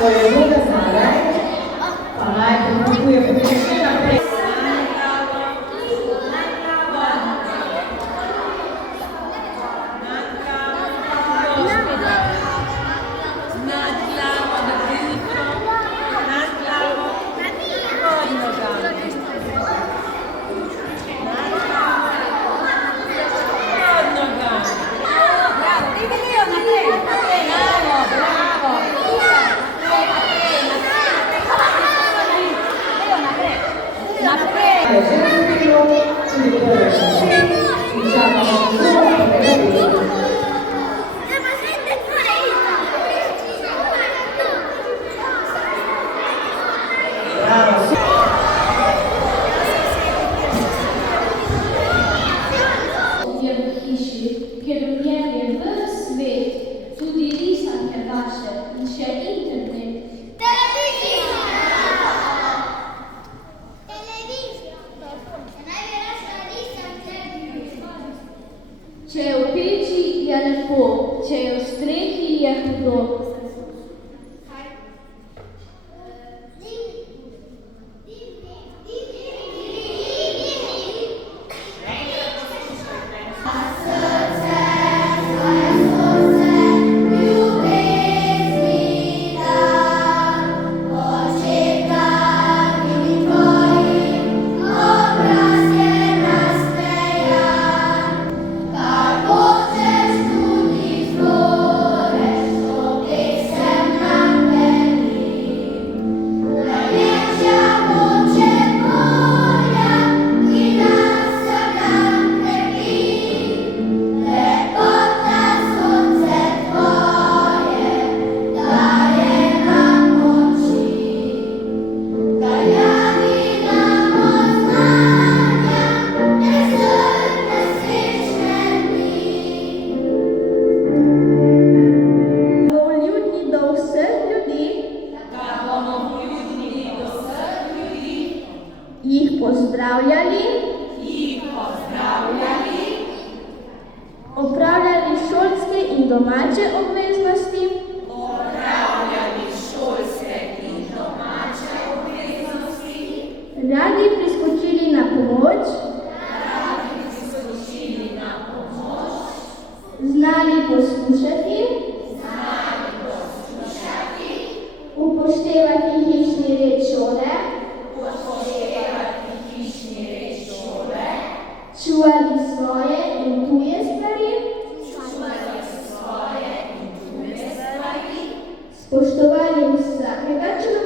To je druga zadaj, pa naj pomukuje še naprej. Če je v peči, je lepo, če je v strehi, je hudo. Opravljali šolske in domače obveznosti, radi priskočili na pomoč, znali poslušati, upoštevati hišni red šole, čuvali svoje in tuje stvari, spoštovali vsakega človeka,